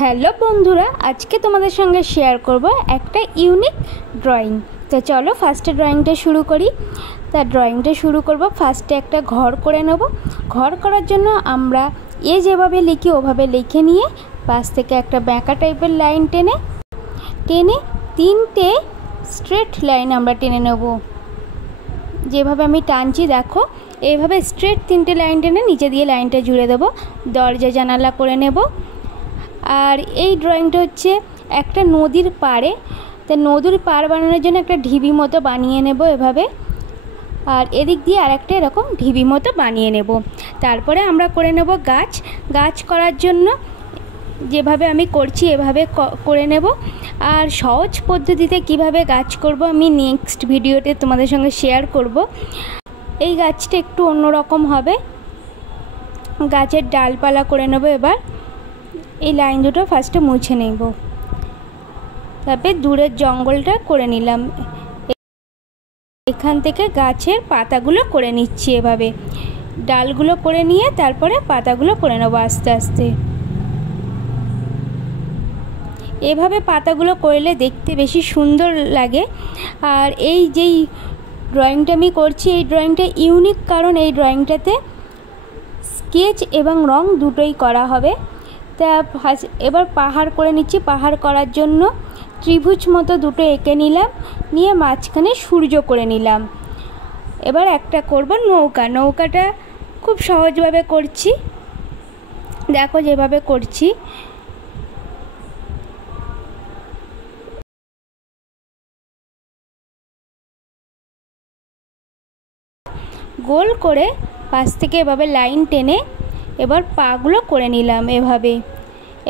Hello বন্ধুরা, আজকে তোমাদের সঙ্গে শেয়ার করব একটা ইউনিক ড্রয়িং। তো চলো ফার্স্টে ড্রয়িংটা শুরু করি। তা ড্রয়িংটা শুরু করব, ফার্স্টে একটা ঘর করে নেব। ঘর করার জন্য আমরা যেভাবে লিখি ওভাবে লিখে নিয়ে পাশ থেকে একটা বাঁকা টাইপের লাইন টেনে তিনটে স্ট্রেট লাইন আমরা টেনে নেব। যেভাবে আমি টানছি দেখো, এইভাবে স্ট্রেট তিনটে লাইন টেনে নিচে দিয়ে লাইনটা জুড়ে দেবো। দরজা জানালা করে নেব। আর এই ড্রয়িংটা হচ্ছে একটা নদীর পাড়ে। তো নদীর পাড় বানানোর জন্য একটা ঢিবি মতো বানিয়ে নেব এভাবে, আর এদিক দিয়ে আরেকটা এরকম ঢিবি মতো বানিয়ে নেব। তারপরে আমরা করে নেব গাছ। গাছ করার জন্য যেভাবে আমি করছি এভাবে করে নেব। আর সহজ পদ্ধতিতে কিভাবে গাছ করব আমি নেক্সট ভিডিওতে তোমাদের সঙ্গে শেয়ার করব। এই গাছটা একটু অন্যরকম হবে। গাছের ডালপালা করে নেব। এবার এই লাইন দুটো ফার্স্টে মুছে নেব, তারপরে দূরের জঙ্গলটা করে নিলাম। এখান থেকে গাছের পাতাগুলো করে নিচ্ছি, এভাবে ডালগুলো করে নিয়ে তারপরে পাতাগুলো করে নেব আস্তে আস্তে। এভাবে পাতাগুলো করলে দেখতে বেশি সুন্দর লাগে। আর এই যেই ড্রয়িংটা আমি করছি এই ড্রয়িংটা ইউনিক, কারণ এই ড্রয়িংটাতে স্কেচ এবং রং দুটোই করা হবে। তা এবার পাহাড় করে নিচ্ছি। পাহাড় করার জন্য ত্রিভুজ মতো দুটো এঁকে নিলাম, নিয়ে মাঝখানে সূর্য করে নিলাম। এবার একটা করব নৌকা। নৌকাটা খুব সহজভাবে করছি, দেখো যেভাবে করছি। গোল করে পাশ থেকে এভাবে লাইন টেনে এবার পাগুলো করে নিলাম এভাবে।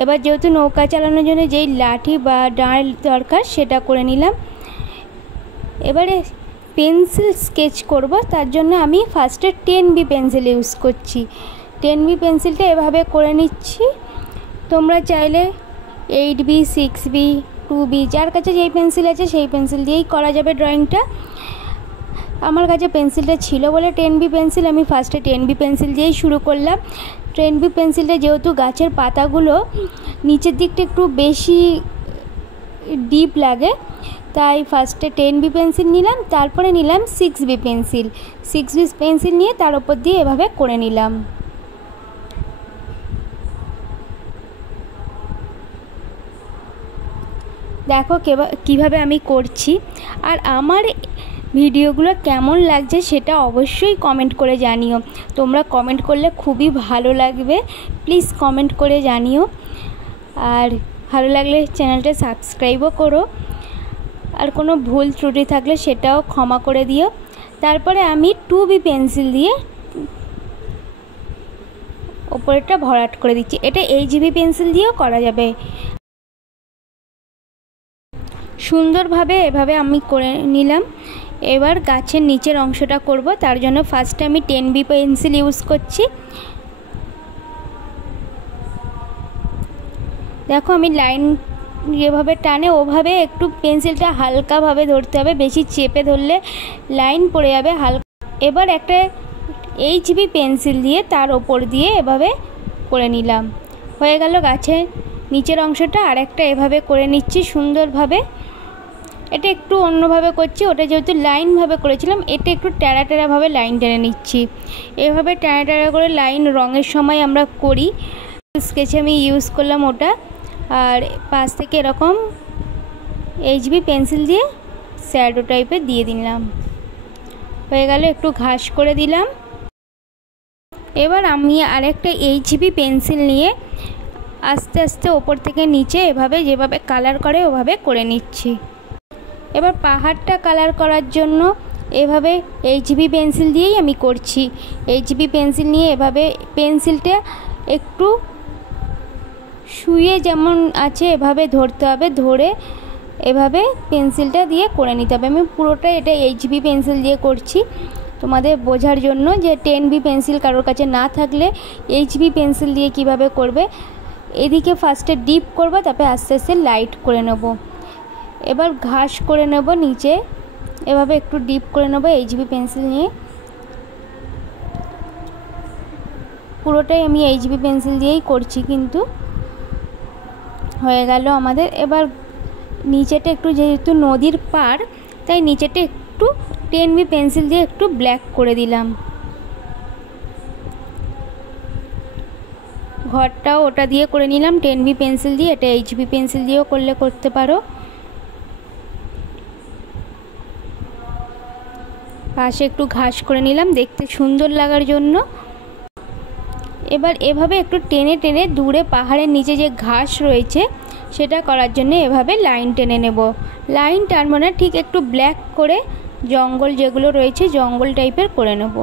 এবার যেহেতু নৌকা চালানোর জন্য যেই লাঠি বা ডাঁড় দরকার সেটা করে নিলাম। এবারে পেন্সিল স্কেচ করব, তার জন্য আমি ফার্স্টে 10B পেন্সিল ইউজ করছি। 10B পেন্সিলটা এভাবে করে নিচ্ছি। তোমরা চাইলে 8B, 6B, 2B যার কাছে যেই পেন্সিল আছে সেই পেন্সিল দিয়েই করা যাবে ড্রয়িংটা। আমার কাছে পেন্সিলটা ছিল বলে 10B পেন্সিল, আমি ফার্স্টে 10B পেন্সিল দিয়েই শুরু করলাম। 10B পেন্সিলটা যেহেতু গাছের পাতাগুলো নিচের দিকটা একটু বেশি ডিপ লাগে, তাই ফার্স্টে 10B পেন্সিল নিলাম, তারপরে নিলাম 6B পেন্সিল। 6B পেন্সিল নিয়ে তার উপর দিয়ে এভাবে করে নিলাম। দেখো কিভাবে আমি করছি। আর আমার ভিডিওগুলো কেমন লাগছে সেটা অবশ্যই কমেন্ট করে জানিও। তোমরা কমেন্ট করলে খুবই ভালো লাগবে, প্লিজ কমেন্ট করে জানিও। আর ভালো লাগলে চ্যানেলটা সাবস্ক্রাইবও করো। আর কোনো ভুল ত্রুটি থাকলে সেটাও ক্ষমা করে দিও। তারপরে আমি 2B পেন্সিল দিয়ে ওপরেরটা ভরাট করে দিচ্ছি। এটা HB পেন্সিল দিয়েও করা যাবে। সুন্দরভাবে এভাবে আমি করে নিলাম। এবার গাছের নিচের অংশটা করব, তার জন্য ফার্স্টে আমি 10B পেন্সিল ইউজ করছি। দেখো আমি লাইন যেভাবে টানে ওভাবে একটু পেন্সিলটা হালকাভাবে ধরতে হবে, বেশি চেপে ধরলে লাইন পড়ে যাবে হালকা। এবার একটা HB পেন্সিল দিয়ে তার ওপর দিয়ে এভাবে করে নিলাম। হয়ে গেল গাছের নিচের অংশটা। আর একটা এভাবে করে নিচ্ছি সুন্দরভাবে। এটা একটু অন্যভাবে করছি, ওটা যেহেতু লাইনভাবে করেছিলাম, এটা একটু ট্যাড়া ট্যাড়াভাবে লাইন টেনে নিচ্ছি। এভাবে ট্যাড়া ট্যাড়া করে লাইন রঙের সময় আমরা করি। স্কেচে আমি ইউজ করলাম ওটা। আর পাশ থেকে এরকম HB পেন্সিল দিয়ে শ্যাডো টাইপের দিয়ে দিলাম। হয়ে গেল, একটু ঘাস করে দিলাম। এবার আমি আরেকটা HB পেন্সিল নিয়ে আস্তে আস্তে ওপর থেকে নিচে এভাবে যেভাবে কালার করে ওভাবে করে নিচ্ছি। এবার পাহাড়টা কালার করার জন্য এভাবে HB পেন্সিল দিয়েই আমি করছি। HB পেন্সিল নিয়ে এভাবে পেন্সিলটা একটু শুয়ে যেমন আছে এভাবে ধরতে হবে, ধরে এভাবে পেন্সিলটা দিয়ে করে নিতে হবে। আমি পুরোটা এটা HB পেন্সিল দিয়ে করছি তোমাদের বোঝার জন্য, যে 10B পেন্সিল কারোর কাছে না থাকলে HB পেন্সিল দিয়ে কিভাবে করবে। এদিকে ফার্স্টে ডিপ করব, তারপরে আস্তে আস্তে লাইট করে নেব। এবার ঘাস করে নেব নিচে, এভাবে একটু ডিপ করে নেব HB পেন্সিল নিয়ে। পুরোটাই আমি HB পেন্সিল দিয়েই করছি কিন্তু। হয়ে গেল আমাদের। এবার নিচেটা একটু, যেহেতু নদীর পাড় তাই নিচেটা একটু 10B পেন্সিল দিয়ে একটু ব্ল্যাক করে দিলাম। ঘরটাও ওটা দিয়ে করে নিলাম 10B পেন্সিল দিয়ে। এটা HB পেন্সিল দিয়েও করতে পারো। পাশে একটু ঘাস করে নিলাম দেখতে সুন্দর লাগার জন্য। এবার এভাবে একটু টেনে টেনে দূরে পাহাড়ের নিচে যে ঘাস রয়েছে সেটা করার জন্য এভাবে লাইন টেনে নেব। লাইন টানবো না, ঠিক একটু ব্ল্যাক করে জঙ্গল যেগুলো রয়েছে জঙ্গল টাইপের করে নেব।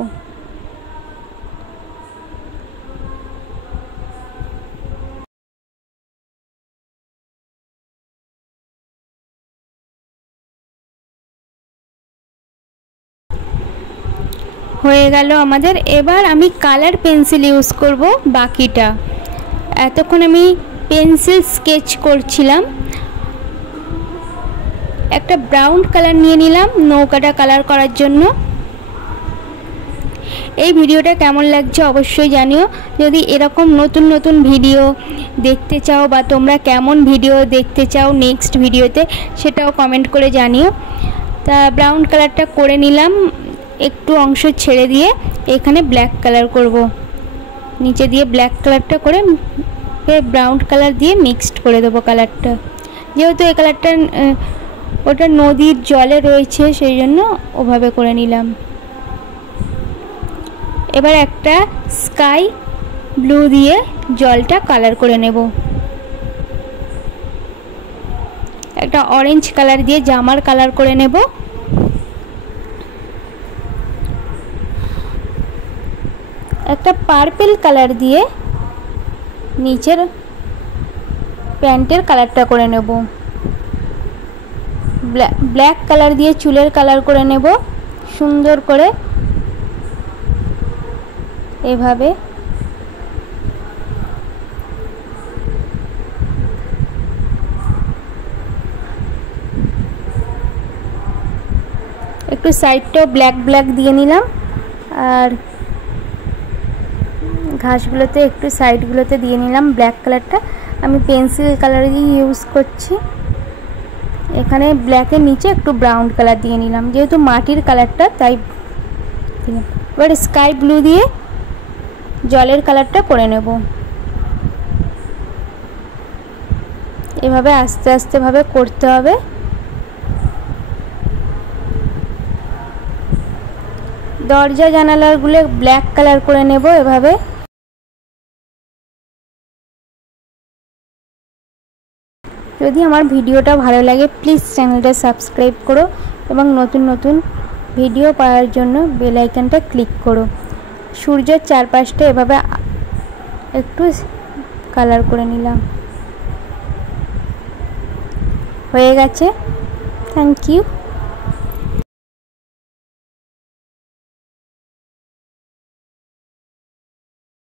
হয়ে গেল আমাদের। এবার আমি কালার পেন্সিল ইউজ করব বাকিটা। এতক্ষণ আমি পেন্সিল স্কেচ করছিলাম। একটা ব্রাউন কালার নিয়ে নিলাম নৌকাটা কালার করার জন্য। এই ভিডিওটা কেমন লাগছে অবশ্যই জানিও। যদি এরকম নতুন নতুন ভিডিও দেখতে চাও বা তোমরা কেমন ভিডিও দেখতে চাও নেক্সট ভিডিওতে সেটাও কমেন্ট করে জানিও। তা ব্রাউন কালারটা করে নিলাম, একটু অংশ ছেড়ে দিয়ে এখানে ব্ল্যাক কালার করব। নিচে দিয়ে ব্ল্যাক কালারটা করে ব্রাউন কালার দিয়ে মিক্সড করে দেবো কালারটা। যেহেতু এই কালারটা ওটা নদীর জলে রয়েছে সেই জন্য ওভাবে করে নিলাম। এবার একটা স্কাই ব্লু দিয়ে জলটা কালার করে নেব। একটা অরেঞ্জ কালার দিয়ে জামার কালার করে নেব। একটা পার্পল কালার দিয়ে নিচের প্যান্টের কালারটা করে নেব। ব্ল্যাক কালার দিয়ে চুলের কালার করে নেব সুন্দর করে এভাবে। একটু সাইডটাও ব্ল্যাক ব্ল্যাক দিয়ে নিলাম আর ঘাসগুলোতে একটু সাইডগুলোতে দিয়ে নিলাম ব্ল্যাক কালারটা। আমি পেন্সিল কালার দিয়ে ইউজ করছি। এখানে ব্ল্যাকের নিচে একটু ব্রাউন কালার দিয়ে নিলাম, যেহেতু মাটির কালারটা তাই দিলাম। এবার স্কাই ব্লু দিয়ে জলের কালারটা করে নেব। এভাবে আস্তে আস্তে ভাবে করতে হবে। দরজা জানালাগুলো ব্ল্যাক কালার করে নেব এভাবে। যদি আমার ভিডিওটা ভালো লাগে প্লিজ চ্যানেলটা সাবস্ক্রাইব করো এবং নতুন নতুন ভিডিও পাওয়ার জন্য বেল আইকনটা ক্লিক করো। সূর্যের চারপাশটা এভাবে একটু কালার করে নিলাম। হয়ে গেছে। Thank you.